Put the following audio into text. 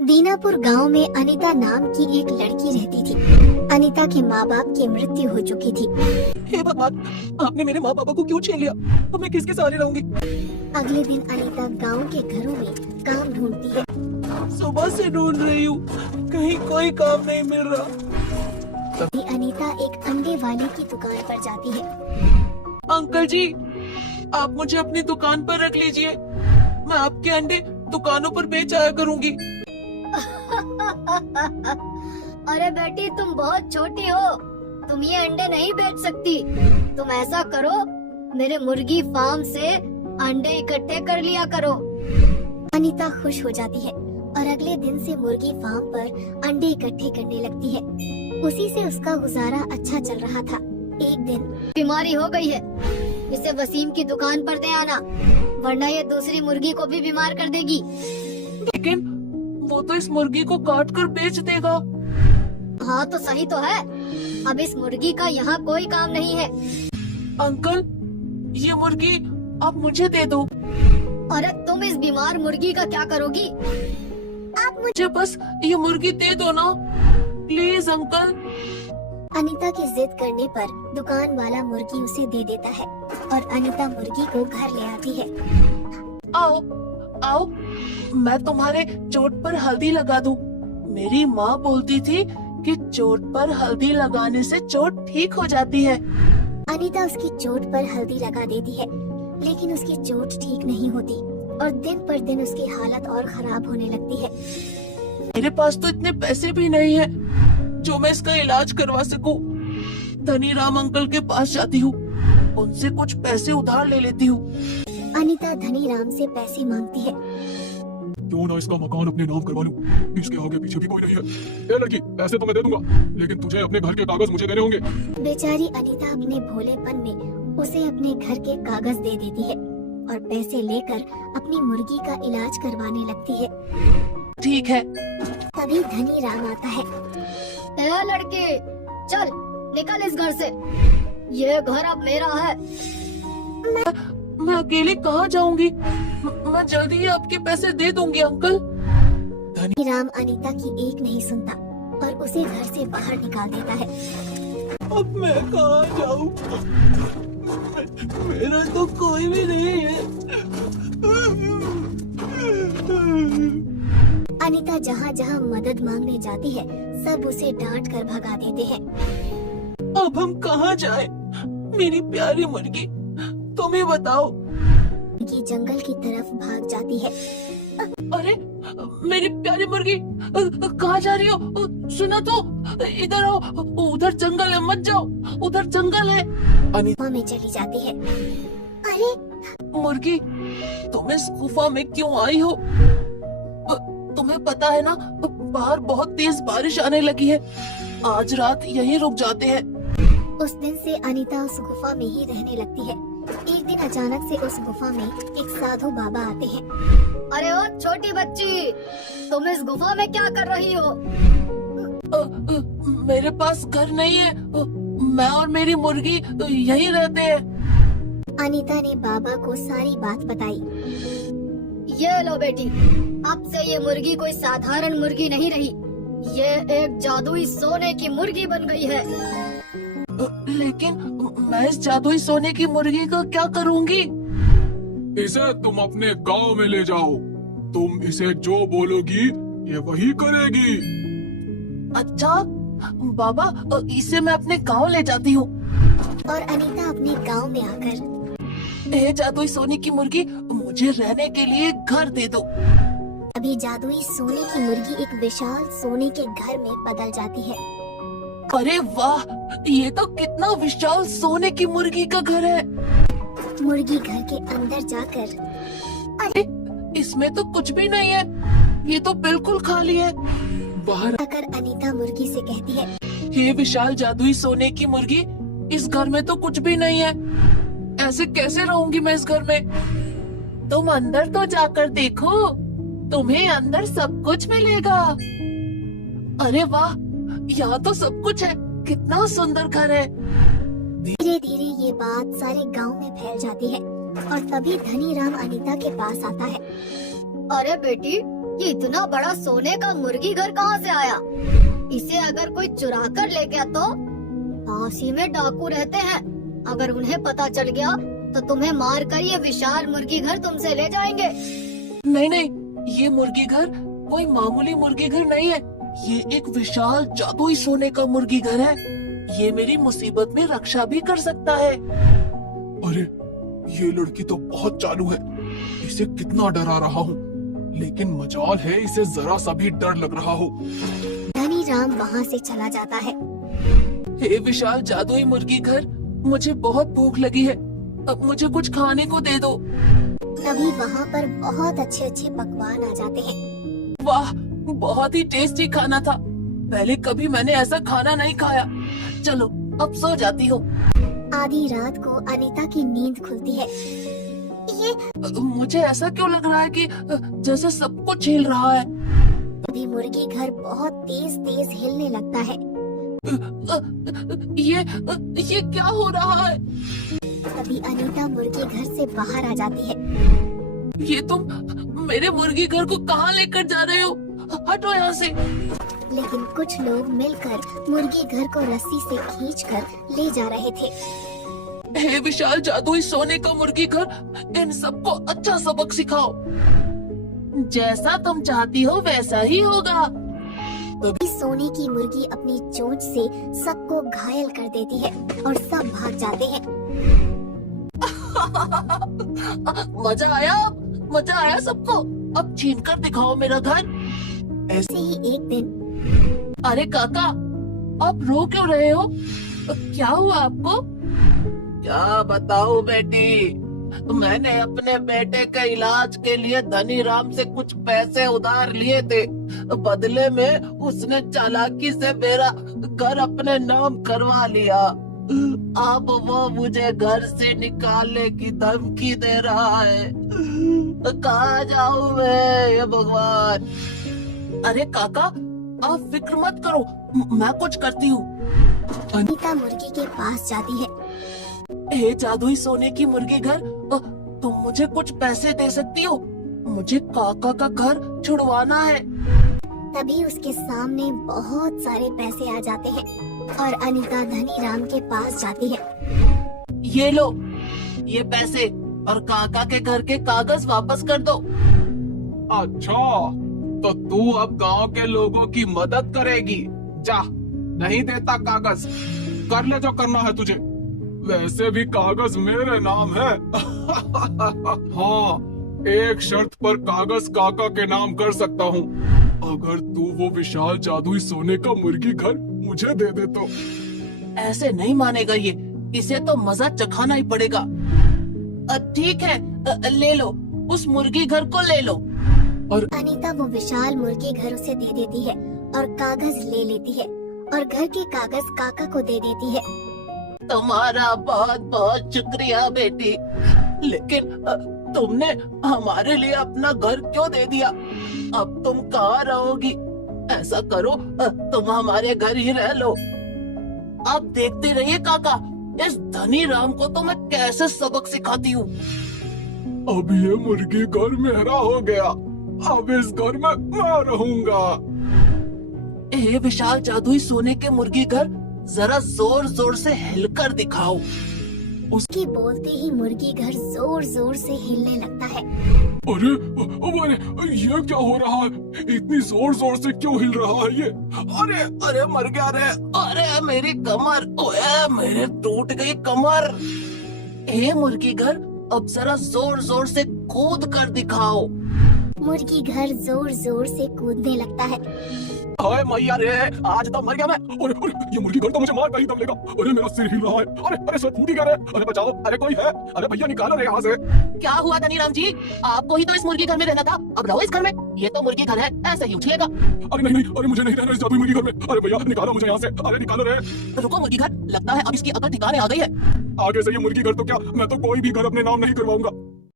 दीनापुर गांव में अनीता नाम की एक लड़की रहती थी। अनीता के माँ बाप की मृत्यु हो चुकी थी। हे भगवान, आपने मेरे माँ पापा को क्यों छीन लिया? अब मैं किसके सहारे रहूंगी? अगले दिन अनीता गांव के घरों में काम ढूंढती है। सुबह से ढूंढ रही हूँ, कहीं कोई काम नहीं मिल रहा। तभी अनीता एक अंडे वाले की दुकान पर जाती है। अंकल जी, आप मुझे अपनी दुकान पर रख लीजिए। मैं आपके अंडे दुकानों पर बेच आया करूंगी। अरे बेटी, तुम बहुत छोटी हो, तुम ये अंडे नहीं बेच सकती। तुम ऐसा करो, मेरे मुर्गी फार्म से अंडे इकट्ठे कर लिया करो। अनीता खुश हो जाती है और अगले दिन से मुर्गी फार्म पर अंडे इकट्ठे करने लगती है। उसी से उसका गुजारा अच्छा चल रहा था। एक दिन बीमारी हो गई है, इसे वसीम की दुकान पर दे आना, वरना ये दूसरी मुर्गी को भी बीमार कर देगी। लेकिन वो तो इस मुर्गी को काट कर बेच देगा। हाँ तो सही तो है, अब इस मुर्गी का यहाँ कोई काम नहीं है। अंकल, ये मुर्गी आप मुझे दे दो। अरे तुम इस बीमार मुर्गी का क्या करोगी? आप मुझे बस ये मुर्गी दे दो ना, प्लीज अंकल। अनीता की जिद करने पर दुकान वाला मुर्गी उसे दे देता है और अनीता मुर्गी को घर ले आती है। आओ आओ, मैं तुम्हारे चोट पर हल्दी लगा दूं। मेरी माँ बोलती थी कि चोट पर हल्दी लगाने से चोट ठीक हो जाती है। अनीता उसकी चोट पर हल्दी लगा देती है, लेकिन उसकी चोट ठीक नहीं होती और दिन पर दिन उसकी हालत और खराब होने लगती है। मेरे पास तो इतने पैसे भी नहीं है जो मैं इसका इलाज करवा सकूं। धनी राम अंकल के पास जाती हूँ, उनसे कुछ पैसे उधार ले लेती हूँ। अनीता धनी राम से पैसे मांगती है। क्यों ना इसका मकान अपने नाम करवा लूं, इसके आगे पीछे भी कोई नहीं है। ए लड़की, पैसे तो मैं दे दूंगा, लेकिन तुझे अपने घर के कागज मुझे देने होंगे। बेचारी अनीता अपने भोलेपन में उसे अपने घर के कागज दे देती है और पैसे लेकर अपनी मुर्गी का इलाज करवाने लगती है। ठीक है। तभी धनी राम आता है। ए लड़की, चल निकल इस घर से, ये घर अब मेरा है। मैं अकेले कहाँ जाऊंगी? मैं जल्दी ही आपके पैसे दे दूंगी अंकल। धनी राम अनीता की एक नहीं सुनता और उसे घर से बाहर निकाल देता है। अब मैं कहाँ जाऊँ? मेरा तो कोई भी नहीं है। अनीता जहाँ जहाँ मदद मांगने जाती है, सब उसे डांट कर भगा देते हैं। अब हम कहाँ जाएं? मेरी प्यारी मुर्गी, तुम ही बताओ। मुर्गी जंगल की तरफ भाग जाती है। अरे मेरी प्यारी मुर्गी, कहाँ जा रही हो? सुना तो, इधर आओ। उधर जंगल है, मत जाओ, उधर जंगल है। गुफा में चली जाती है। अरे मुर्गी, तुम इस गुफा में क्यों आई हो? तुम्हें पता है ना, बाहर बहुत तेज बारिश आने लगी है। आज रात यहीं रुक जाते हैं। उस दिन से अनीता उस गुफा में ही रहने लगती है। एक दिन अचानक से उस गुफा में एक साधु बाबा आते हैं। अरे ओ छोटी बच्ची, तुम इस गुफा में क्या कर रही हो? मेरे पास घर नहीं है, मैं और मेरी मुर्गी यहीं रहते हैं। अनीता ने बाबा को सारी बात बताई। ये लो बेटी, अब से ये मुर्गी कोई साधारण मुर्गी नहीं रही, ये एक जादुई सोने की मुर्गी बन गई है। लेकिन मैं इस जादुई सोने की मुर्गी का क्या करूंगी? इसे तुम अपने गांव में ले जाओ, तुम इसे जो बोलोगी ये वही करेगी। अच्छा बाबा, इसे मैं अपने गांव ले जाती हूँ। और अनीता अपने गांव में आकर, ए जादुई सोने की मुर्गी, मुझे रहने के लिए घर दे दो। अभी जादुई सोने की मुर्गी एक विशाल सोने के घर में बदल जाती है। अरे वाह, ये तो कितना विशाल सोने की मुर्गी का घर है। मुर्गी घर के अंदर जाकर, अरे इसमें तो कुछ भी नहीं है, ये तो बिल्कुल खाली है। बाहर आकर अनीता मुर्गी से कहती है, हे विशाल जादुई सोने की मुर्गी, इस घर में तो कुछ भी नहीं है, ऐसे कैसे रहूंगी मैं इस घर में? तुम अंदर तो जाकर देखो, तुम्हें अंदर सब कुछ मिलेगा। अरे वाह, यहाँ तो सब कुछ है, कितना सुंदर घर है। धीरे धीरे ये बात सारे गांव में फैल जाती है और तभी धनी राम अनीता के पास आता है। अरे बेटी, ये इतना बड़ा सोने का मुर्गी घर कहाँ से आया? इसे अगर कोई चुरा कर ले गया तो? पास ही में डाकू रहते हैं, अगर उन्हें पता चल गया तो तुम्हें मार कर ये विशाल मुर्गी घर तुमसे ले जाएंगे। नहीं नहीं, ये मुर्गी घर कोई मामूली मुर्गी घर नहीं है। ये एक विशाल जादुई सोने का मुर्गी घर है। ये मेरी मुसीबत में रक्षा भी कर सकता है। अरे ये लड़की तो बहुत चालू है, इसे कितना डरा रहा हूँ, लेकिन मजाल है इसे जरा सा भी डर लग रहा हो। धनी राम वहाँ से चला जाता है। हे विशाल जादुई मुर्गी घर, मुझे बहुत भूख लगी है, अब मुझे कुछ खाने को दे दो। तभी वहाँ पर बहुत अच्छे अच्छे पकवान आ जाते हैं। वाह, बहुत ही टेस्टी खाना था। पहले कभी मैंने ऐसा खाना नहीं खाया। चलो अब सो जाती हूँ। आधी रात को अनीता की नींद खुलती है। ये मुझे ऐसा क्यों लग रहा है कि जैसे सब कुछ हिल रहा है। तभी मुर्गी घर बहुत तेज तेज हिलने लगता है। ये क्या हो रहा है? तभी अनीता मुर्गी घर से बाहर आ जाती है। ये तुम मेरे मुर्गी घर को कहाँ लेकर जा रहे हो? हटो यहाँ से। लेकिन कुछ लोग मिलकर मुर्गी घर को रस्सी से खींचकर ले जा रहे थे। हे विशाल जादुई सोने का मुर्गी घर, इन सबको अच्छा सबक सिखाओ। जैसा तुम चाहती हो वैसा ही होगा। तभी सोने की मुर्गी अपनी चोंच से सबको घायल कर देती है और सब भाग जाते हैं। मजा आया सबको। अब छीन कर दिखाओ मेरा घर। ऐसे ही एक दिन अरे काका, आप रो क्यों रहे हो? क्या हुआ आपको? क्या बताऊं बेटी, मैंने अपने बेटे के इलाज के लिए धनी राम से कुछ पैसे उधार लिए थे। बदले में उसने चालाकी से मेरा घर अपने नाम करवा लिया। अब वो मुझे घर से निकालने की धमकी दे रहा है। कहाँ जाऊं मैं, ये भगवान। अरे काका, आप फिक्र मत करो, मैं कुछ करती हूँ। अनीता मुर्गी के पास जाती है। हे जादुई सोने की मुर्गी घर, तुम मुझे कुछ पैसे दे सकती हो? मुझे काका का घर छुड़वाना है। तभी उसके सामने बहुत सारे पैसे आ जाते हैं और अनीता धनी राम के पास जाती है। ये लो, ये पैसे और काका के घर के कागज वापस कर दो। अच्छा, तो तू अब गांव के लोगों की मदद करेगी? जा, नहीं देता कागज, कर ले जो करना है तुझे। वैसे भी कागज मेरे नाम है। हाँ, एक शर्त पर कागज काका के नाम कर सकता हूँ, अगर तू वो विशाल जादुई सोने का मुर्गी घर मुझे दे दे तो। ऐसे नहीं मानेगा ये, इसे तो मजा चखाना ही पड़ेगा। ठीक है, ले लो, उस मुर्गी घर को ले लो। और अनीता वो विशाल मुर्गी घर उसे दे देती है और कागज ले लेती है और घर के कागज काका को दे देती है। तुम्हारा बहुत बहुत शुक्रिया बेटी, लेकिन तुमने हमारे लिए अपना घर क्यों दे दिया? अब तुम कहाँ रहोगी? ऐसा करो, तुम हमारे घर ही रह लो। अब देखते रहिए काका, इस धनी राम को तो मैं कैसे सबक सिखाती हूँ। अब ये मुर्गी घर मेरा हो गया, अब इस घर में मैं रहूंगा। हे विशाल जादुई सोने के मुर्गी घर, जरा जोर जोर से हिलकर दिखाओ। उसकी बोलते ही मुर्गी घर जोर जोर से हिलने लगता है। अरे ये क्या हो रहा है? इतनी जोर जोर से क्यों हिल रहा है ये? अरे अरे मर गया रे, अरे मेरी कमर, ओए मेरे टूट गई कमर। हे मुर्गी घर, अब जरा जोर जोर से कूद कर दिखाओ। मुर्गी घर जोर जोर से कूदने लगता है। हाय मैया रे, आज तो मर गया मैं। अरे ये मुर्गी घर तो मुझे मार कर ही दम लेगा। अरे मेरा सिर हिल रहा है। अरे सर फूट ही गया रे। अरे बचाओ, अरे कोई है? अरे भैया निकालो रे यहाँ से। क्या हुआ धनी राम जी, आपको ही तो इस मुर्गी घर में रहना था, अब रहो इस घर में। ये तो मुर्गी घर है, ऐसे ही उछलेगा। अरे नहीं, अरे मुझे नहीं रहना इस जादुई मुर्गी घर में। अरे भैया निकालो मुझे यहाँ से, अरे निकालो रे। रुको मुर्गी घर, लगता है अब इसकी अकल ठिकाने आ गई है। आगे से ये मुर्गी घर तो क्या, मैं तो कोई भी घर अपने नाम नहीं करवाऊंगा।